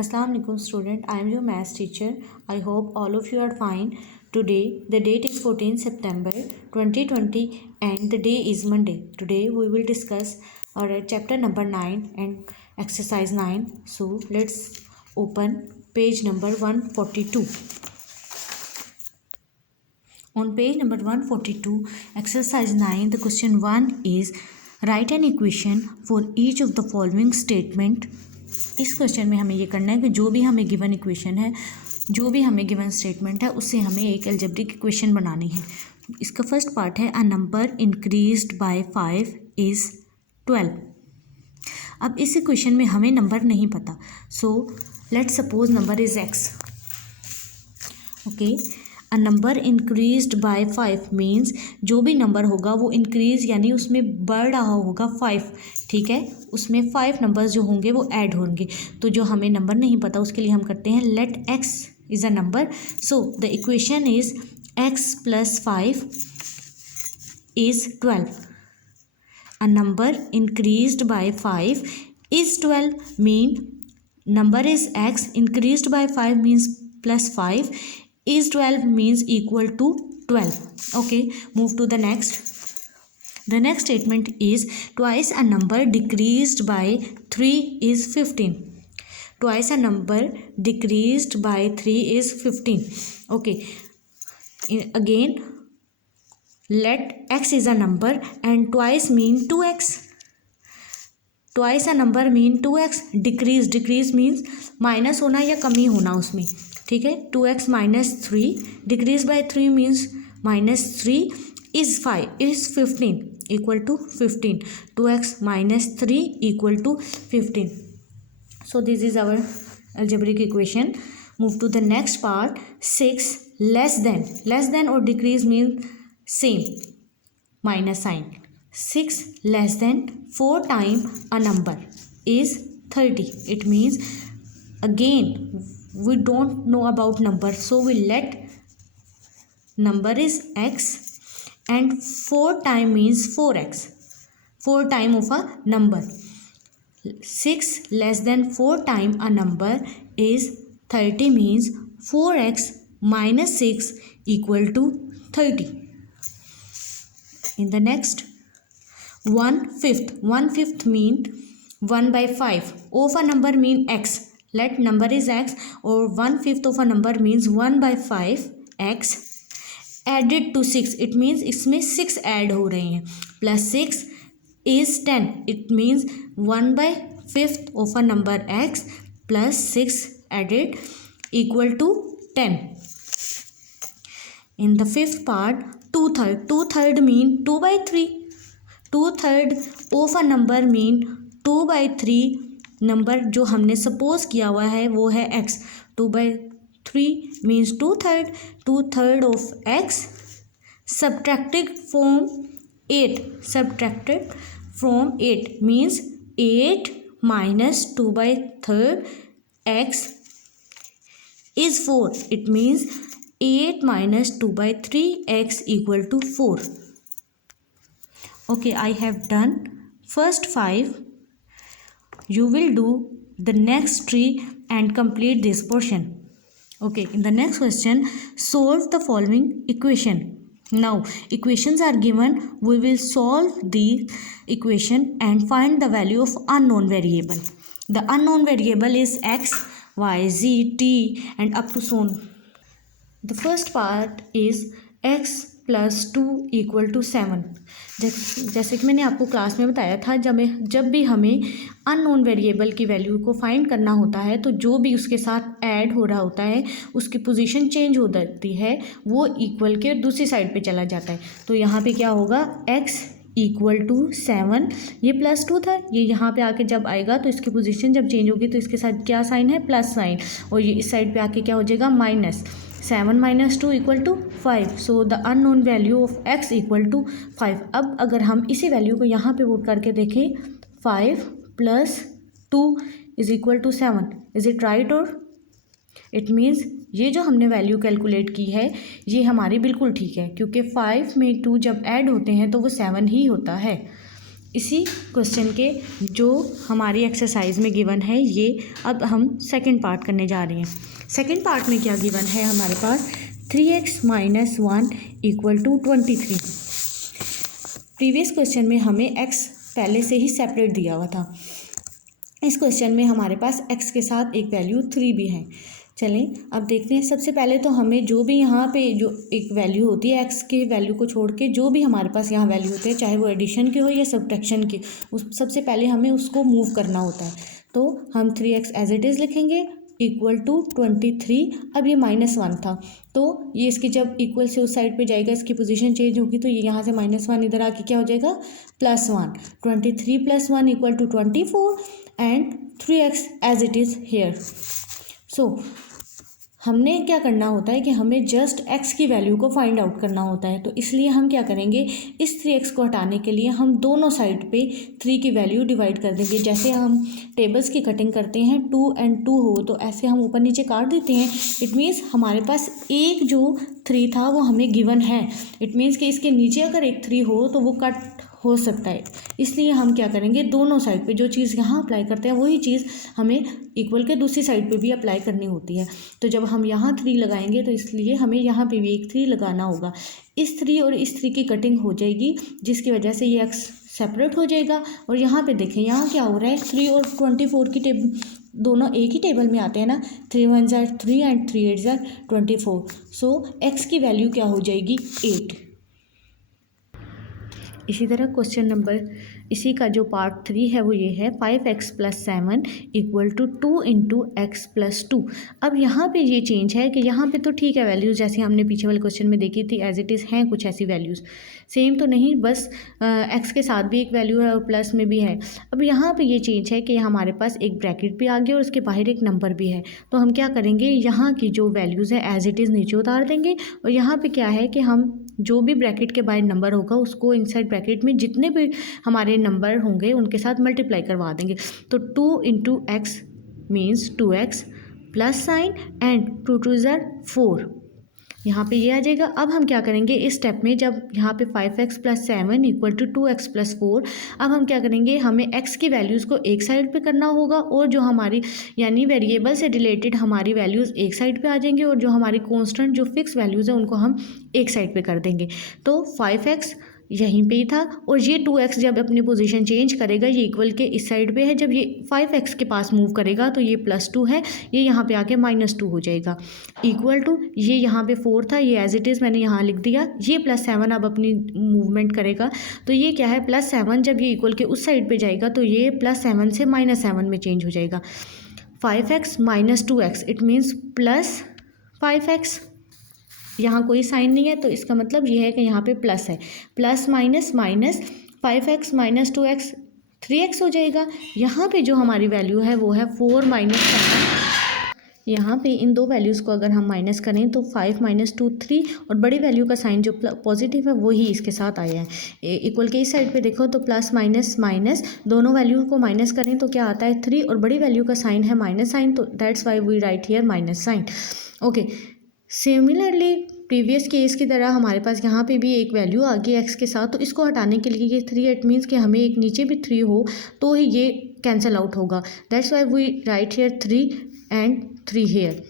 Assalamu alaikum student, I am your maths teacher. I hope all of you are fine. Today the date is 14 September 2020 and the day is Monday. Today we will discuss our chapter number 9 and exercise 9. So let's open page number 142. On page number 142, exercise 9, the question 1 is write an equation for each of the following statement. इस question में हमें ये करना है कि जो भी हमें गिवन इक्वेशन है, जो भी हमें गिवन स्टेटमेंट है, उससे हमें एक अलजेब्रिक इक्वेशन बनानी है. इसका फर्स्ट पार्ट है अ नंबर इंक्रीज्ड बाय 5 इज़ 12. अब इस इक्वेशन में हमें नंबर नहीं पता, so let's suppose number is x. Okay, a number increased by 5 means जो भी नंबर होगा वो इंक्रीज यानी उसमें बढ़ रहा होगा 5. ठीक है, उसमें 5 नंबर्स जो होंगे वो ऐड होंगे. तो जो हमें नंबर नहीं पता उसके लिए हम करते हैं let x is a number. So the equation is x plus 5 is 12. A number increased by 5 is 12 mean number is x increased by 5 means plus 5 is 12 means equal to 12. Okay, move to the next. The next statement is twice a number decreased by 3 is 15. Twice a number decreased by 3 is 15. Okay, again let x is a number and twice mean 2x. Twice a number mean 2x. Decrease means minus होना या कमी होना उसमें. ठीक है, 2x minus 3 decrease by 3 means minus 3 is 15 equal to 15. 2x minus 3 equal to 15. So this is our algebraic equation. Move to the next part. 6 less than और decrease mean same minus sign. 6 less than 4 times a number is 30. It means again we don't know about number, so we let number is x and 4 times means 4x. 4 times of a number. 6 less than 4 times a number is 30 means 4x minus 6 equal to 30. In the next, 1/5 mean 1 by 5 of a number mean x. Let number is x or 1/5 of a number means 1 by 5 x added to 6. It means इसमें 6 add हो रहे हैं. Plus 6 is 10. It means 1 by 5th of a number x plus 6 added equal to 10. In the fifth part, 2/3 mean 2 by 3. 2/3 of a number mean 2 by 3. Number जो हमने suppose किया हुआ है वो है x. 2 by 3 means 2/3. 2/3 of x subtracted from 8 means 8 minus 2 by 3 x is 4. It means 8 minus 2 by 3 x equal to 4. Okay, I have done first 5. You will do the next 3 and complete this portion. Okay, in the next question, solve the following equation. Now, equations are given. We will solve the equation and find the value of unknown variable. The unknown variable is x, y, z, t and up to so on. The first part is x plus 2 equal to 7. जैसे कि मैंने आपको class में बताया था, जब भी हमें अननोन वेरिएबल की वैल्यू को फाइंड करना होता है तो जो भी उसके साथ ऐड हो रहा होता है उसकी पोजीशन चेंज हो जाती है, वो इक्वल के दूसरी साइड पे चला जाता है. तो यहाँ पे क्या होगा, x इक्वल टू 7. ये प्लस 2 था, ये यहाँ पे आके जब आएगा तो इसकी पोजीशन जब चेंज होगी तो इसके साथ क्या साइन है, प्लस साइन, और ये इस साइड पे आके क्या हो जाएगा, minus. 7 minus 2 equal to 5. So the unknown value of x equal to 5. अब अगर हम इसी वैल्यू को यहाँ पे पुट करके देखें, 5 plus 2 is equal to 7. Is it right? और इट मीन्स ये जो हमने वैल्यू कैलकुलेट की है ये हमारी बिल्कुल ठीक है, क्योंकि 5 में 2 जब ऐड होते हैं तो वो 7 ही होता है. इसी क्वेश्चन के जो हमारी एक्सरसाइज में गिवन है ये अब हम सेकंड पार्ट करने जा रहे हैं। सेकंड पार्ट में क्या गिवन है हमारे पास, 3x - 1 = 23। प्रीवियस क्वेश्चन में हमें x पहले से ही सेपरेट दिया हुआ था। इस क्वेश्चन में हमारे पास x के साथ एक वैल्यू 3 भी है। चलें अब देखते हैं। सबसे पहले तो हमें जो भी यहाँ पे जो एक वैल्यू होती है x के वैल्यू को छोड़ के जो भी हमारे पास यहाँ वैल्यू होते हैं, चाहे वो एडिशन की हो या सब्ट्रैक्शन की, उस सबसे पहले हमें उसको मूव करना होता है। तो हम 3x एज इट इज़ लिखेंगे = 23। अब ये -1 था तो ये इसकी जब इक्वल से उस साइड पे जाएगा इसकी पोजीशन चेंज होगी, तो ये यहाँ से -1 इधर आके क्या हो जाएगा +1। 23 + 1 = 24 and 3x as it is here. So हमने क्या करना होता है कि हमें जस्ट x की वैल्यू को फाइंड आउट करना होता है। तो इसलिए हम क्या करेंगे, इस 3x को हटाने के लिए हम दोनों साइड पे 3 की वैल्यू डिवाइड कर देंगे। जैसे हम टेबल्स की कटिंग करते हैं 2 और 2 हो तो ऐसे हम ऊपर नीचे काट देते हैं। इट मीन्स हमारे पास एक जो 3 था वो हमें गिवन है। इट मीन्स कि इसके नीचे अगर एक 3 हो तो वो कट हो सकता है। इसलिए हम क्या करेंगे, दोनों साइड पे जो चीज़ यहाँ अप्लाई करते हैं वही चीज़ हमें इक्वल के दूसरी साइड पे भी अप्लाई करनी होती है। तो जब हम यहाँ 3 लगाएंगे तो इसलिए हमें यहाँ पे भी एक 3 लगाना होगा। इस 3 और इस 3 की कटिंग हो जाएगी जिसकी वजह से ये x सेपरेट हो जाएगा। और यहाँ पे देखें यहाँ क्या हो रहा है, 3 और 24 की दोनों एक ही टेबल में आते हैं ना, 3 × 1 = 3 एंड 3 × 8 = 24। सो x की वैल्यू क्या हो जाएगी 8। इसी तरह क्वेश्चन नंबर इसी का जो पार्ट 3 है वो ये है, 5x + 7 = 2 × x + 2। अब यहाँ पे ये चेंज है कि यहाँ पे तो ठीक है वैल्यूज़ जैसे हमने पीछे वाले क्वेश्चन में देखी थी एज इट इज़ हैं कुछ ऐसी वैल्यूज़, सेम तो नहीं, बस x के साथ भी एक वैल्यू है और प्लस में भी है। अब यहाँ पे ये चेंज है कि हमारे पास एक ब्रैकेट भी आ गया और उसके बाहर एक नंबर भी है। तो हम क्या करेंगे, यहाँ की जो वैल्यूज़ है एज इट इज़ नीचे उतार देंगे और यहाँ पे क्या है कि हम जो भी ब्रैकेट के बाहर नंबर होगा उसको इनसाइड ब्रैकेट में जितने भी हमारे नंबर होंगे उनके साथ मल्टीप्लाई करवा देंगे। तो 2 × x means 2x plus sign and 2 × 2 = 4, यहाँ पे ये आ जाएगा। अब हम क्या करेंगे इस स्टेप में, जब यहाँ पे 5x + 7 = 2x + 4, अब हम क्या करेंगे, हमें x की वैल्यूज़ को एक साइड पे करना होगा और जो हमारी यानी वेरिएबल से रिलेटेड हमारी वैल्यूज़ एक साइड पे आ जाएंगे और जो हमारी कांस्टेंट जो फिक्स वैल्यूज़ है उनको हम एक साइड पे कर देंगे। तो 5x यहीं पे ही था और ये 2x जब अपनी पोजीशन चेंज करेगा ये इक्वल के इस साइड पे है, जब ये 5x के पास मूव करेगा तो ये +2 है, ये यहाँ पे आके -2 हो जाएगा। इक्वल टू ये यहाँ पे 4 था, ये एज इट इज़ मैंने यहाँ लिख दिया। ये +7 अब अपनी मूवमेंट करेगा तो ये क्या है +7, जब ये इक्वल के उस साइड पे जाएगा तो ये +7 से -7 में चेंज हो जाएगा। 5x - 2x it means +5x। यहाँ कोई साइन नहीं है तो इसका मतलब ये है कि यहाँ पे प्लस है, plus minus minus 5x - 2x 3x हो जाएगा। यहाँ पे जो हमारी वैल्यू है वो है 4 - 7। यहाँ पे इन दो वैल्यूज़ को अगर हम माइनस करें तो 5 - 2 3 और बड़ी वैल्यू का साइन जो पॉजिटिव है वही इसके साथ आया है। इक्वल के इस साइड पे देखो तो प्लस माइनस माइनस दोनों वैल्यू को माइनस करें तो क्या आता है 3 और बड़ी वैल्यू का साइन है माइनस साइन, तो that's why we write here minus sign. Okay, similarly previous case की तरह हमारे पास यहाँ पे भी एक वैल्यू आ गई x के साथ, तो इसको हटाने के लिए ये 3 इट मीन्स कि हमें एक नीचे भी 3 हो तो ही ये कैंसिल आउट होगा। That's why we write here 3 and 3 here.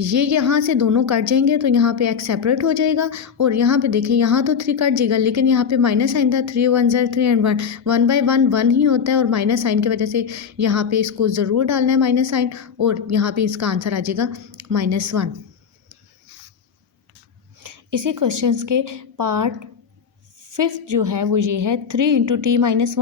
ये यहाँ से दोनों कट जाएंगे तो यहाँ पे x सेपरेट हो जाएगा और यहाँ पे देखें यहाँ तो 3 कट जाएगा लेकिन यहाँ पे माइनस साइन था, 3 × 1 = 3 एंड 1/1 1 ही होता है और माइनस साइन की वजह से यहाँ पे इसको ज़रूर डालना है माइनस साइन और यहाँ पे इसका आंसर आ जाएगा -1। इसी क्वेश्चंस के पार्ट 5 जो है वो ये है, 3 × t - 1 -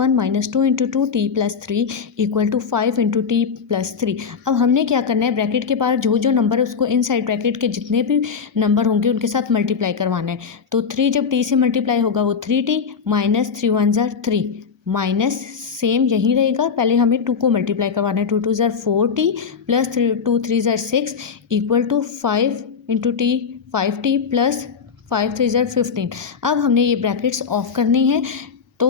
2 × 2t + 3 = 5 × t + 3। अब हमने क्या करना है, ब्रैकेट के पास जो जो नंबर है उसको इनसाइड ब्रैकेट के जितने भी नंबर होंगे उनके साथ मल्टीप्लाई करवाना है। तो 3 जब t से मल्टीप्लाई होगा वो 3t - 3 × 1 = 3 माइनस सेम यहीं रहेगा, पहले हमें 2 को मल्टीप्लाई करवाना है, 2 × 2 = 4t + 2 × 3 = 6 = 5 × t 5t + 5 × 3 = 15। अब हमने ये ब्रैकेट्स ऑफ करने हैं तो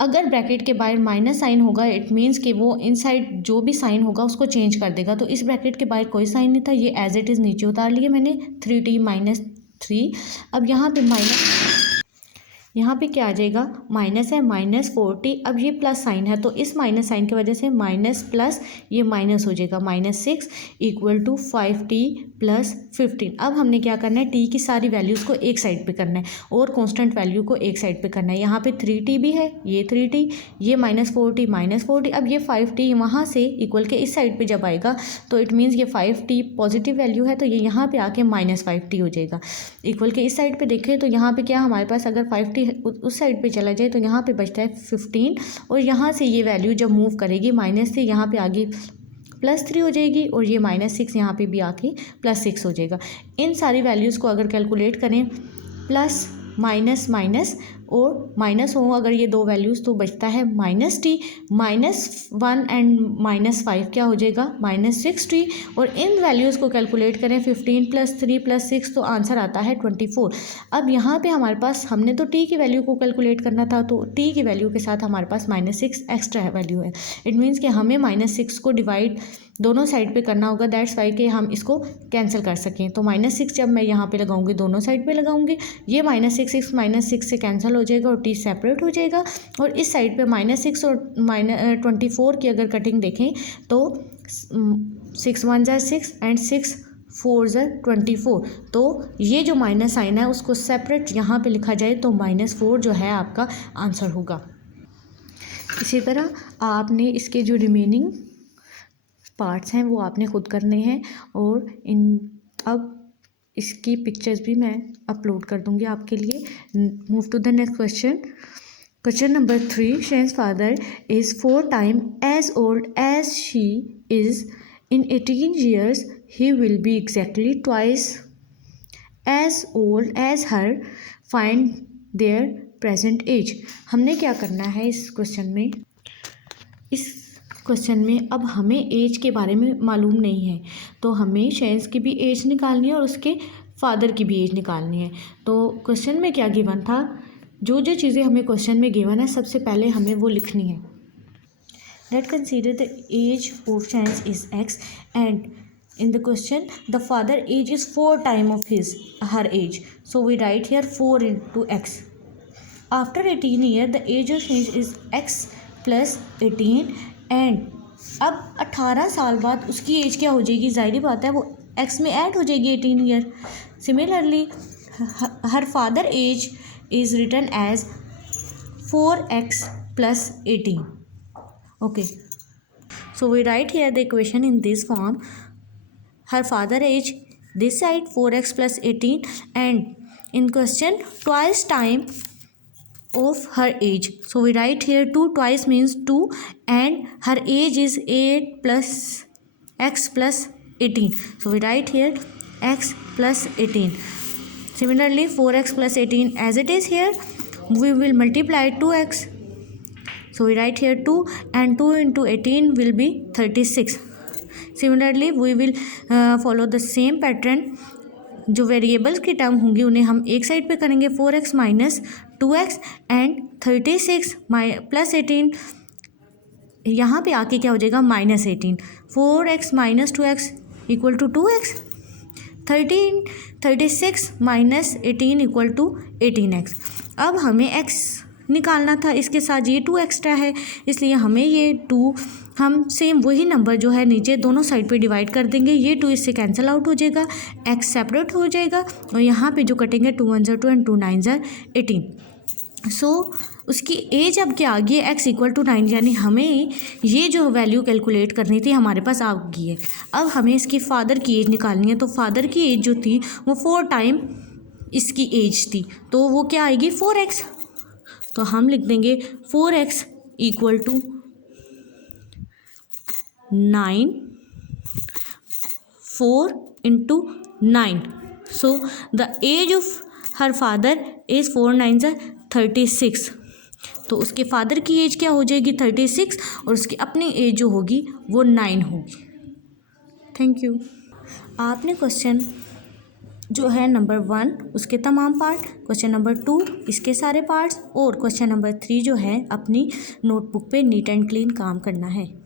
अगर ब्रैकेट के बाहर माइनस साइन होगा इट मीन्स कि वो इनसाइड जो भी साइन होगा उसको चेंज कर देगा। तो इस ब्रैकेट के बाहर कोई साइन नहीं था, ये एज इट इज़ नीचे उतार लिया मैंने 3t - 3। अब यहाँ पे यहाँ पे क्या आ जाएगा, माइनस है, -40, अब ये प्लस साइन है तो इस माइनस साइन की वजह से माइनस प्लस ये माइनस हो जाएगा, -6 = 5t + 15। अब हमने क्या करना है, टी की सारी वैल्यूज़ को एक साइड पे करना है और कांस्टेंट वैल्यू को एक साइड पे करना है। यहाँ पे 3t भी है, ये 3t, ये -40, अब ये 5t वहाँ से इक्वल के इस साइड पे जब आएगा तो इट मीन्स ये 5t पॉजिटिव वैल्यू है तो ये यहाँ पे आके -5t हो जाएगा। इक्वल के इस साइड पे देखें तो यहाँ पे क्या हमारे पास, अगर 5t उस साइड पे चला जाए तो यहाँ पे बचता है 15 और यहाँ से ये वैल्यू जब मूव करेगी माइनस से यहाँ पे आगे +3 हो जाएगी और ये -6 यहाँ पे भी आके +6 हो जाएगा। इन सारी वैल्यूज़ को अगर कैलकुलेट करें प्लस माइनस माइनस और माइनस हो अगर ये दो वैल्यूज़ तो बचता है -t, -1 एंड -5 क्या हो जाएगा, -6t और इन वैल्यूज़ को कैलकुलेट करें 15 + 3 + 6 तो आंसर आता है 24। अब यहाँ पे हमारे पास हमने तो t की वैल्यू को कैलकुलेट करना था तो t की वैल्यू के साथ हमारे पास -6 एक्स्ट्रा वैल्यू है। इट मीन्स कि हमें -6 को डिवाइड दोनों साइड पे करना होगा, दैट्स वाई कि हम इसको कैंसिल कर सकें। तो -6 जब मैं यहाँ पे लगाऊंगी दोनों साइड पे लगाऊंगी, ये -6 से कैंसिल हो जाएगा और t सेपरेट हो जाएगा और इस साइड पे -6 और -24 की अगर कटिंग देखें तो 6 1 = 6 एंड 6 4 = 24। तो ये जो माइनस साइन है उसको सेपरेट यहाँ पे लिखा जाए तो -4 जो है आपका आंसर होगा। इसी तरह आपने इसके जो रिमेनिंग पार्ट्स हैं वो आपने खुद करने हैं और अब इसकी पिक्चर्स भी मैं अपलोड कर दूंगी आपके लिए। Move to the next question. Question number 3, Shane's father is 4 times as old as she is. In 18 years, he will be exactly twice as old as her. Find their present age. हमने क्या करना है इस question में अब हमें as के बारे में मालूम नहीं है तो हमें शेन्स की भी एज निकालनी है और उसके फादर की भी एज निकालनी है। तो क्वेश्चन में क्या गिवन था, जो चीज़ें हमें क्वेश्चन में गिवन है सबसे पहले हमें वो लिखनी है। Let consider the age of शेन्स is x and in the question the father age is 4 times of her age, so we write here 4 into x. After 18 years the age of Shane is x plus 18 and अब 18 साल बाद उसकी as क्या हो जाएगी, ज़ाहिर बात है वो x में ऐड हो जाएगी 18 year. Similarly her father age is written as 4x plus 18. Okay, so we write here the equation in this form. Her father age this side 4x plus 18 and in question twice time of her age, so we write here 2 twice means 2 and her age is 8 plus x plus 18, so we write here x plus 18. Similarly 4x plus 18 as it is here we will multiply 2x, so we write here 2 and 2 into 18 will be 36. Similarly we will follow the same pattern। जो variables की term होंगी उन्हें हम एक side पे करेंगे, 4x minus 2x and 36 plus 18 यहाँ पे आके क्या हो जाएगा -18। 4x minus 2x equal to 2x, 36 minus 18 equal to 18x। अब हमें x निकालना था, इसके साथ ये 2 एक्स्ट्रा है इसलिए हमें ये 2 हम सेम वही नंबर जो है नीचे दोनों साइड पे डिवाइड कर देंगे, ये 2 इससे कैंसिल आउट हो जाएगा, x सेपरेट हो जाएगा और यहाँ पे जो कटेंगे 2 1 = 2 एंड 2 9 = 18। सो उसकी एज अब क्या आ गई है, x = 9, यानी हमें ये जो वैल्यू कैलकुलेट करनी थी हमारे पास आ गई है। अब हमें इसकी फादर की एज निकालनी है तो फादर की एज जो थी वो 4 टाइम इसकी एज थी तो वो क्या आएगी 4x। तो हम लिख देंगे 4x = 9, 4 into 9, so the age of her father is 4 9 = 36। तो उसके फादर की एज क्या हो जाएगी 36 और उसकी अपनी एज जो होगी वो 9 होगी। Thank you. आपने क्वेश्चन जो है नंबर 1 उसके तमाम पार्ट, क्वेश्चन नंबर 2 इसके सारे पार्ट्स और क्वेश्चन नंबर 3 जो है अपनी नोटबुक पे नीट एंड क्लीन काम करना है।